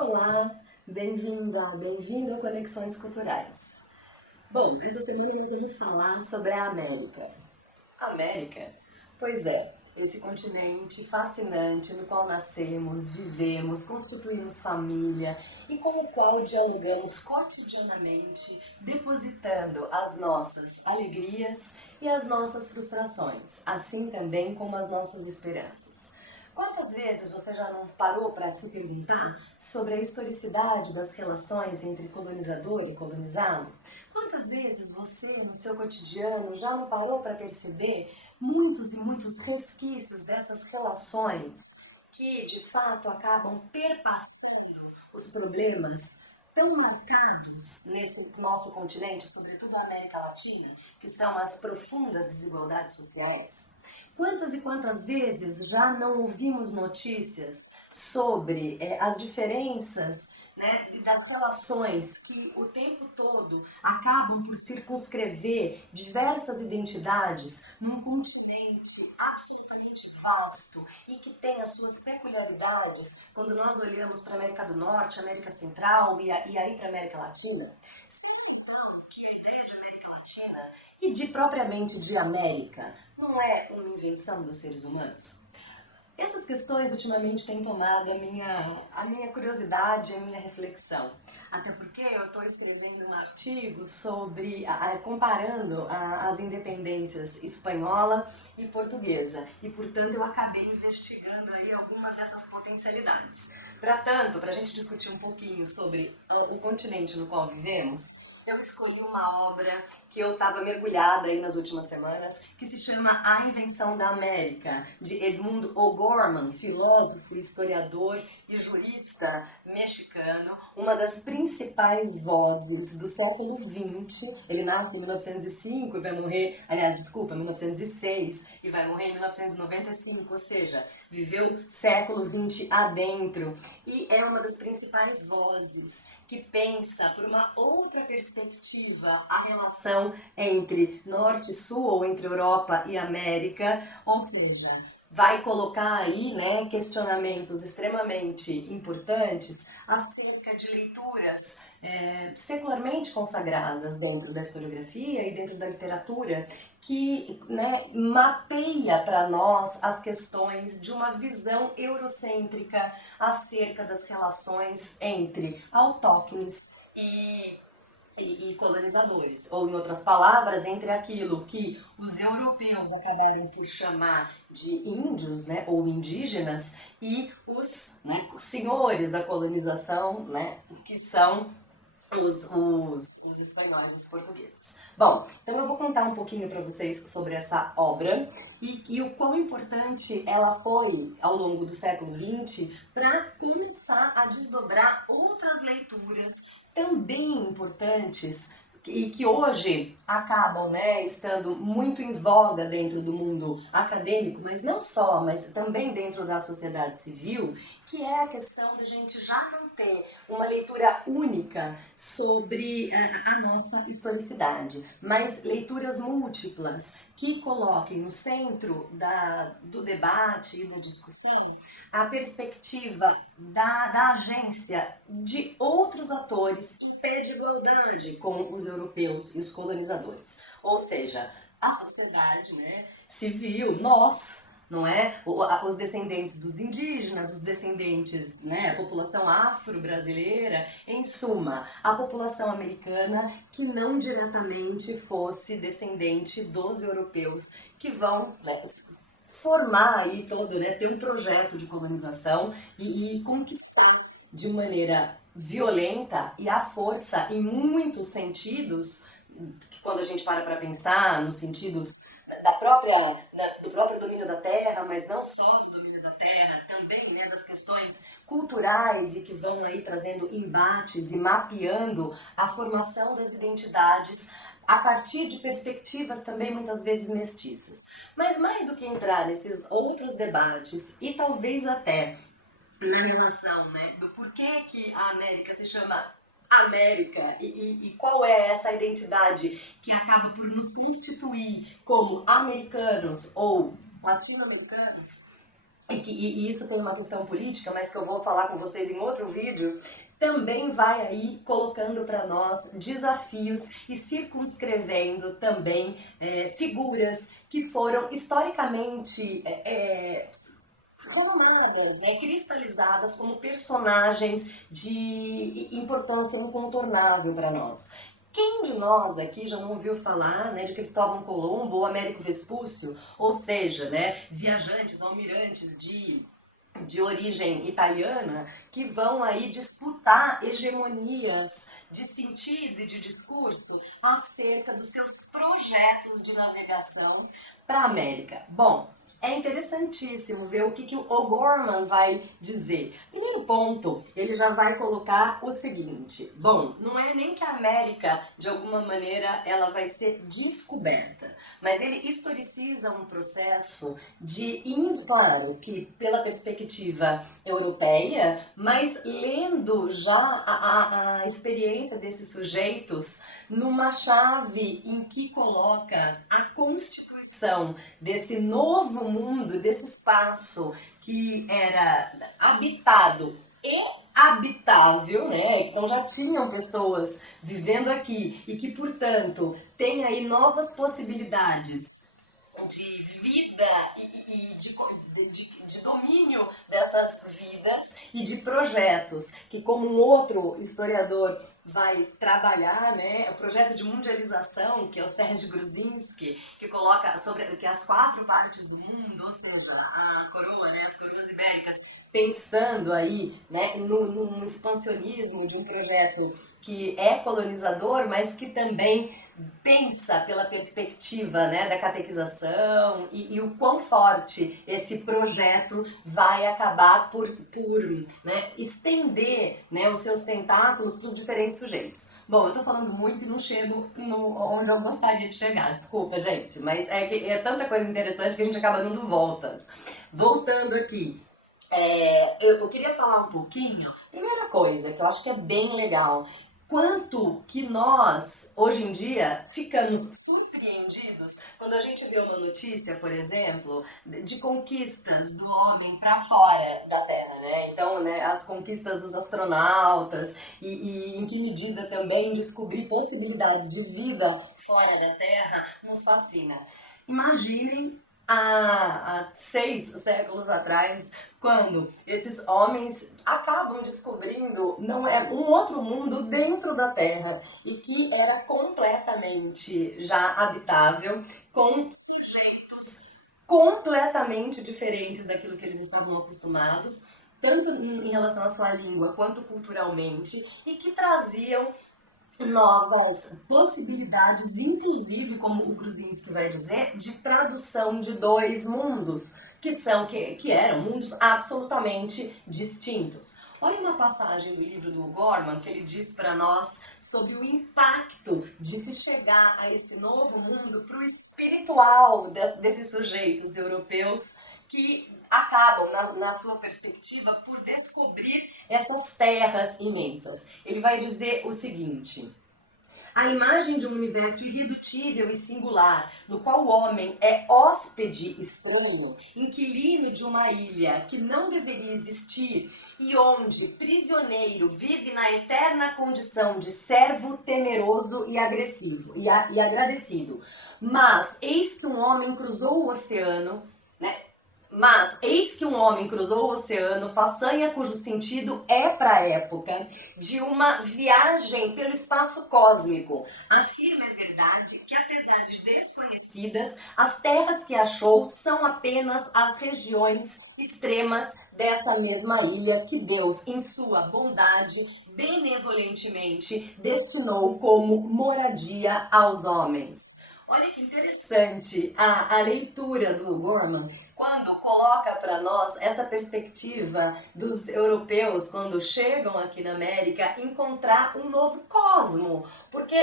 Olá, bem-vinda, bem-vindo a Conexões Culturais. Bom, essa semana nós vamos falar sobre a América. América? Pois é, esse continente fascinante no qual nascemos, vivemos, constituímos família e com o qual dialogamos cotidianamente, depositando as nossas alegrias e as nossas frustrações, assim também como as nossas esperanças. Quantas vezes você já não parou para se perguntar sobre a historicidade das relações entre colonizador e colonizado? Quantas vezes você, no seu cotidiano, já não parou para perceber muitos e muitos resquícios dessas relações que, de fato, acabam perpassando os problemas tão marcados nesse nosso continente, sobretudo a América Latina, que são as profundas desigualdades sociais? Quantas e quantas vezes já não ouvimos notícias sobre as diferenças, né, das relações que o tempo todo acabam por circunscrever diversas identidades num continente absolutamente vasto e que tem as suas peculiaridades quando nós olhamos para a América do Norte, América Central e aí para a América Latina? Então, que a ideia de América Latina e de propriamente de América não é uma invenção dos seres humanos? Essas questões ultimamente têm tomado a minha curiosidade, a minha reflexão. Até porque eu estou escrevendo um artigo sobre, comparando as independências espanhola e portuguesa. E, portanto, eu acabei investigando aí algumas dessas potencialidades. Para a gente discutir um pouquinho sobre o continente no qual vivemos, eu escolhi uma obra que eu estava mergulhada aí nas últimas semanas, que se chama A Invenção da América, de Edmund O'Gorman, filósofo, historiador e jurista mexicano, uma das principais vozes do século XX. Ele nasce em 1905 e vai morrer, aliás, desculpa, 1906 e vai morrer em 1995, ou seja, viveu século XX adentro e é uma das principais vozes que pensa por uma outra perspectiva a relação entre Norte e Sul, ou entre Europa e América, ou seja, vai colocar aí, né, questionamentos extremamente importantes acerca de leituras secularmente consagradas dentro da historiografia e dentro da literatura que, né, mapeia para nós as questões de uma visão eurocêntrica acerca das relações entre autóctones e colonizadores, ou em outras palavras, entre aquilo que os europeus acabaram por chamar de índios, né, ou indígenas, e os, né, senhores da colonização, né, que são os espanhóis, os portugueses. Bom, então eu vou contar um pouquinho para vocês sobre essa obra e o quão importante ela foi ao longo do século XX para começar a desdobrar outras leituras também importantes e que hoje acabam, né, estando muito em voga dentro do mundo acadêmico, mas não só, mas também dentro da sociedade civil, que é a questão da gente já não ter uma leitura única sobre a nossa historicidade, mas leituras múltiplas que coloquem no centro do debate e da discussão a perspectiva da agência de outros atores em pé de igualdade com os europeus e os colonizadores. Ou seja, a sociedade, né, civil, nós, não é? Os descendentes dos indígenas, os descendentes, né, a população afro-brasileira, em suma, a população americana que não diretamente fosse descendente dos europeus que vão, né, formar aí todo, né, ter um projeto de colonização e conquistar de maneira violenta e à força em muitos sentidos, que quando a gente para pensar nos sentidos do próprio domínio da terra, mas não só do domínio da terra, também, né, das questões culturais e que vão aí trazendo embates e mapeando a formação das identidades a partir de perspectivas também muitas vezes mestiças. Mas mais do que entrar nesses outros debates e talvez até na relação, né, do porquê que a América se chama América e qual é essa identidade que acaba por nos constituir como americanos ou latino-americanos, e isso tem uma questão política, mas que eu vou falar com vocês em outro vídeo, também vai aí colocando para nós desafios e circunscrevendo também figuras que foram historicamente renomadas, né, cristalizadas como personagens de importância incontornável para nós. Quem de nós aqui já não ouviu falar, né, de Cristóvão Colombo ou Américo Vespúcio, ou seja, né, viajantes, almirantes de origem italiana que vão aí disputar hegemonias de sentido e de discurso acerca dos seus projetos de navegação para a América. Bom, é interessantíssimo ver o que o O'Gorman vai dizer. Primeiro ponto, ele já vai colocar o seguinte: bom, não é nem que a América, de alguma maneira, ela vai ser descoberta, mas ele historiciza um processo de, claro, que pela perspectiva europeia, mas lendo já a experiência desses sujeitos numa chave em que coloca a constituição desse novo mundo, desse espaço que era habitado e habitável, né? Então já tinham pessoas vivendo aqui e que, portanto, tem aí novas possibilidades de vida e de domínio dessas vidas e de projetos que, como um outro historiador vai trabalhar, né, o projeto de mundialização, que é o Serge Gruzinski, que coloca sobre que as 4 partes do mundo, ou seja, a coroa, né, as coroas ibéricas, pensando aí, né, num expansionismo de um projeto que é colonizador, mas que também pensa pela perspectiva, né, da catequização e o quão forte esse projeto vai acabar por né, estender, né, os seus tentáculos para os diferentes sujeitos. Bom, eu tô falando muito e não chego onde eu gostaria de chegar, desculpa, gente, mas é que é tanta coisa interessante que a gente acaba dando voltas. Voltando aqui, eu queria falar um pouquinho, primeira coisa que eu acho que é bem legal, quanto que nós, hoje em dia, ficamos surpreendidos quando a gente vê uma notícia, por exemplo, de conquistas do homem para fora da Terra, né? Então, né, as conquistas dos astronautas e em que medida também descobrir possibilidades de vida fora da Terra nos fascina. Imaginem há 6 séculos atrás, quando esses homens acabam descobrindo não é um outro mundo dentro da Terra e que era completamente já habitável, com sujeitos completamente diferentes daquilo que eles estavam acostumados, tanto em relação à sua língua quanto culturalmente, e que traziam novas possibilidades, inclusive, como o Gruzinski vai dizer, de tradução de 2 mundos, que eram mundos absolutamente distintos. Olha uma passagem do livro do O'Gorman que ele diz para nós sobre o impacto de se chegar a esse novo mundo para o espiritual desses sujeitos europeus que acabam, na sua perspectiva, por descobrir essas terras imensas. Ele vai dizer o seguinte: a imagem de um universo irredutível e singular, no qual o homem é hóspede estranho, inquilino de uma ilha que não deveria existir e onde, prisioneiro, vive na eterna condição de servo temeroso e agressivo e agradecido. Mas eis que um homem cruzou o oceano, né? Mas eis que um homem cruzou o oceano, façanha cujo sentido é para a época de uma viagem pelo espaço cósmico. Afirma a verdade que, apesar de desconhecidas, as terras que achou são apenas as regiões extremas dessa mesma ilha que Deus, em sua bondade, benevolentemente destinou como moradia aos homens. Olha que interessante a leitura do O'Gorman quando coloca para nós essa perspectiva dos europeus, quando chegam aqui na América, encontrar um novo cosmo. Porque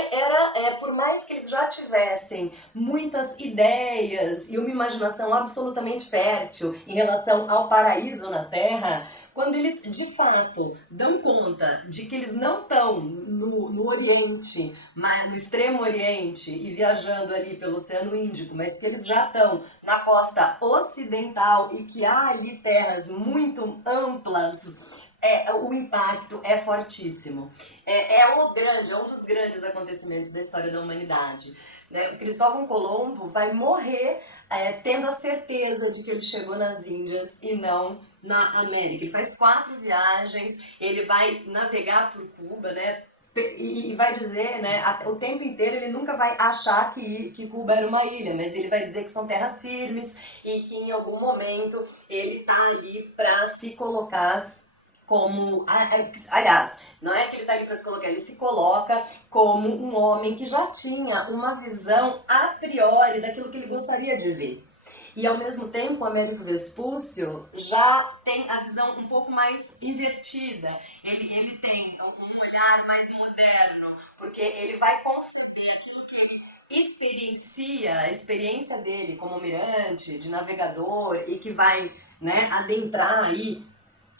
por mais que eles já tivessem muitas ideias e uma imaginação absolutamente fértil em relação ao paraíso na Terra, quando eles de fato dão conta de que eles não estão no Oriente, mas no Extremo Oriente e viajando ali pelo Oceano Índico, mas que eles já estão na costa ocidental e que há ali terras muito amplas, o impacto é fortíssimo. É um dos grandes acontecimentos da história da humanidade. Né? O Cristóvão Colombo vai morrer tendo a certeza de que ele chegou nas Índias e não na América. Ele faz 4 viagens, ele vai navegar por Cuba, né? E vai dizer, né, o tempo inteiro ele nunca vai achar que Cuba era uma ilha, mas ele vai dizer que são terras firmes e que em algum momento ele tá ali para se colocar como, aliás, não é que ele está ali para se colocar, ele se coloca como um homem que já tinha uma visão a priori daquilo que ele gostaria de ver. E ao mesmo tempo, o Américo Vespúcio já tem a visão um pouco mais invertida. Ele tem um olhar mais moderno, porque ele vai conceber aquilo que ele experiencia, a experiência dele como almirante, de navegador, e que vai, né, adentrar aí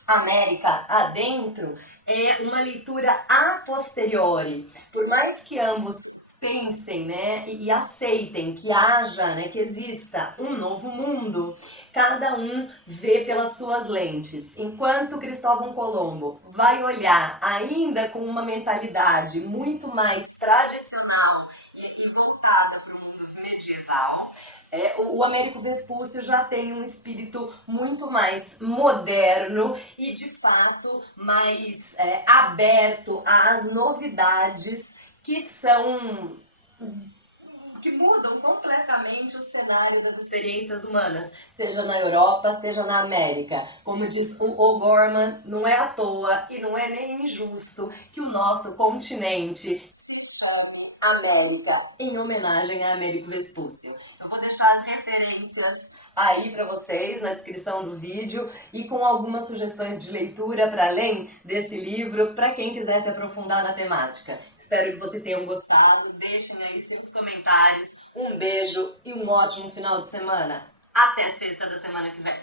América adentro, é uma leitura a posteriori. Por mais que ambos pensem, né, e aceitem que haja, né, que exista um novo mundo, cada um vê pelas suas lentes. Enquanto Cristóvão Colombo vai olhar ainda com uma mentalidade muito mais tradicional e voltada para o mundo medieval, o Américo Vespúcio já tem um espírito muito mais moderno e, de fato, mais aberto às novidades que mudam completamente o cenário das experiências humanas, seja na Europa, seja na América. Como diz o O'Gorman, não é à toa e não é nem injusto que o nosso continente América, em homenagem a Américo Vespúcio. Eu vou deixar as referências aí para vocês na descrição do vídeo e com algumas sugestões de leitura para além desse livro, para quem quiser se aprofundar na temática. Espero que vocês tenham gostado, deixem aí seus comentários. Um beijo e um ótimo final de semana. Até sexta da semana que vem.